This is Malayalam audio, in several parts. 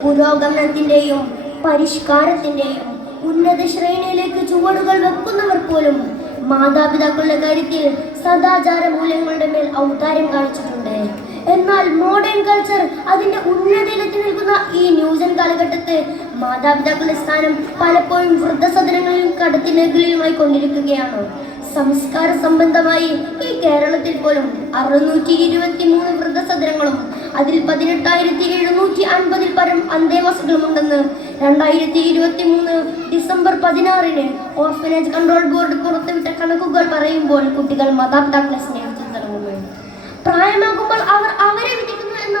പുരോഗമനത്തിന്റെയും പരിഷ്കാരത്തിന്റെയും ഉന്നത ശ്രേണിയിലേക്ക് ചുവടുകൾ വെക്കുന്നവർ പോലും മാതാപിതാക്കളുടെ കാര്യത്തിൽ സദാചാര മൂല്യങ്ങളുടെ മേൽ ഔദാര്യം കാണിച്ചിട്ടുണ്ട്. എന്നാൽ മോഡേൺ കൾച്ചർ അതിന്റെ ഉന്നതയിലെത്തി നിൽക്കുന്ന ഈ ന്യൂജൻ കാലഘട്ടത്തെ മാതാപിതാക്കളുടെ സ്ഥാനം പലപ്പോഴും വൃദ്ധസദനങ്ങളിലും കടത്തിനകളിലുമായി കൊണ്ടിരിക്കുകയാണ്. സംസ്കാര സംബന്ധമായി ഈ കേരളത്തിൽ പോലും അറുന്നൂറ്റി ഇരുപത്തി മൂന്ന് വൃദ്ധസദനങ്ങളും അതിൽ പതിനെട്ടായിരത്തി എഴുന്നൂറ്റി അൻപതിൽ പരം അന്തേവാസികളുമുണ്ടെന്ന് രണ്ടായിരത്തി ഇരുപത്തി മൂന്ന് ഡിസംബർ പതിനാറിന് ഓർഫനേജ് കൺട്രോൾ ബോർഡ് പുറത്തുവിട്ട കണക്കുകൾ പറയുമ്പോൾ കുട്ടികൾ മാതാപിതാക്കളെ സ്നേഹിച്ചു തുടങ്ങുന്നു പ്രായമാകുമ്പോൾ അവർ അവരെ വിധിക്കുന്നു എന്ന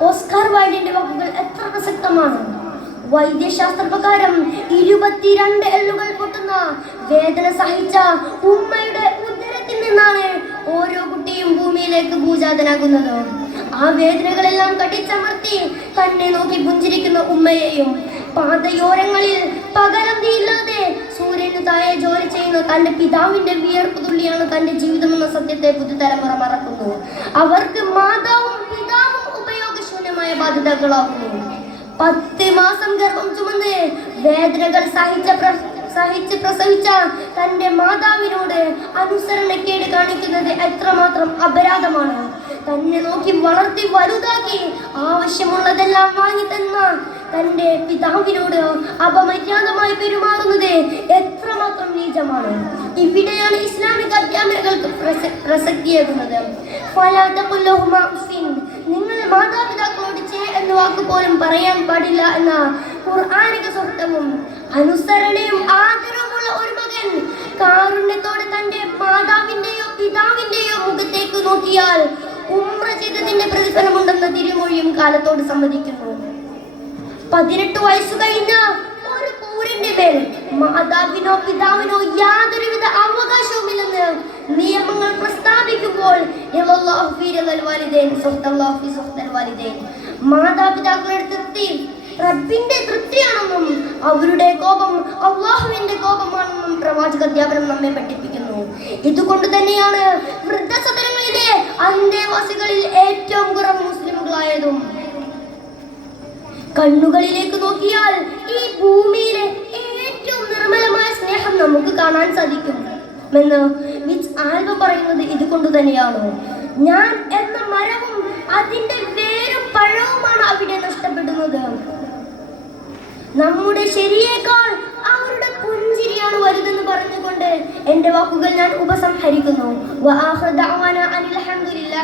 ഓസ്കാർ വൈഡിന്റെ വാക്കുകൾ എത്ര പ്രസക്തമാണ്? വൈദ്യശാസ്ത്ര പ്രകാരം ഇരുപത്തിരണ്ട് എല്ലുകൾ പൊട്ടുന്ന വേദന സഹിച്ച ഉമ്മയുടെ ഉദരത്തിൽ നിന്നാണ് ഓരോ കുട്ടിയും ഭൂമിയിലേക്ക് ഭൂജാതനാകുന്നത്. ആ വേദനകളെല്ലാം കടിച്ചമർത്തി തന്നെ നോക്കി പുഞ്ചിരിക്കുന്ന ഉമ്മയെയും പാതയോരങ്ങളിൽ പകരന്തിയില്ലാതെ സൂര്യന് താഴെ ജോലി ചെയ്യുന്ന തന്റെ പിതാവിന്റെ വിയർപ്പ് തുള്ളിയാണ് തന്റെ ജീവിതം എന്ന സത്യത്തെ പുതുതലമുറ മറക്കുന്നു. അവർക്ക് മാതാവും പിതാവും ഉപയോഗശൂന്യമായ ബാധ്യതകളാകുന്നു. പത്ത് മാസം ഗർഭം ചുമന്ന് വേദനകൾ സഹിച്ച സഹിച്ച് പ്രസവിച്ച തന്റെ മാതാവിനോട് അനുസരണക്കേട് കാണിക്കുന്നത് എത്രമാത്രം അപരാധമാണ്. തന്നെ നോക്കി വളർത്തി വലുതാക്കി ആവശ്യമുള്ളതെല്ലാം വാങ്ങി തന്ന തന്റെ പിതാവിനോട് അപമര്യാദമായി പെരുമാറുന്നത് എത്രമാത്രം നീചമാണ്. ഇവിടെയാണ് ഇസ്ലാമിക അധ്യാപകർക്ക് പ്രസ- പ്രസക്തിയേകുന്നത്. നിങ്ങൾ മാതാപിതാക്കളോട് ചേ എന്ന വാക്ക് പോലും പറയാൻ പാടില്ല എന്ന ഖുർആാനിക സ്വത്തവും അനുസരണയും ആദരവുമുള്ള ഒരു മകൻ കാരുണ്യത്തോടെ തന്റെ മാതാവിന്റെയോ പിതാവിന്റെയോ മുഖത്തേക്ക് നോക്കിയാൽ ഉമ്ര ചെയ്തതിന്റെ പ്രതിഫലമുണ്ടെന്ന തിരുമൊഴിയും കാലത്തോട് സമ്മതിക്കുന്നു പതിനെട്ട് വയസ്സ് കഴിഞ്ഞ ഒരു പൗരന്റെ മേൽ മാതാവിനോ പിതാവിനോ യാതൊരുവിധ അവകാശവുമില്ലെന്ന് നിയമങ്ങൾ പ്രസ്താവിക്കുമ്പോൾ. മാതാപിതാക്കളുടെ തൃപ്തി റബ്ബിന്റെ തൃപ്തിയാണെന്നും അവരുടെ കോപം അള്ളാഹുവിന്റെ കോപമാണെന്നും പ്രവാചക അധ്യാപനം നമ്മെ പഠിപ്പിക്കുന്നു ഇതുകൊണ്ട് തന്നെയാണ് വൃദ്ധസദനങ്ങളിലെ അന്തേവാസികളിൽ ഏറ്റവും കുറവ് മുസ്ലിമുകളായതും. കണ്ണുകളിലേക്ക് നോക്കിയാൽ ഈ ഭൂമിയിലെ ഏറ്റവും നിർമ്മലമായ സ്നേഹം നമുക്ക് കാണാൻ സാധിക്കും. എന്ന് വിച്ച് ആൽബം പറയുന്നത് ഇതുകൊണ്ട് തന്നെയാണ്? ഞാൻ എന്ന മരവും അതിന്റെ വേരും പഴവുമാണ് അവിടെ നഷ്ടപ്പെടുന്നത്. നമ്മുടെ ശരിയേക്കാൾ അവരുടെ പുഞ്ചിരിയാണ് വലുതെന്ന് പറഞ്ഞുകൊണ്ട് എന്റെ വാക്കുകൾ ഞാൻ ഉപസംഹരിക്കുന്നു.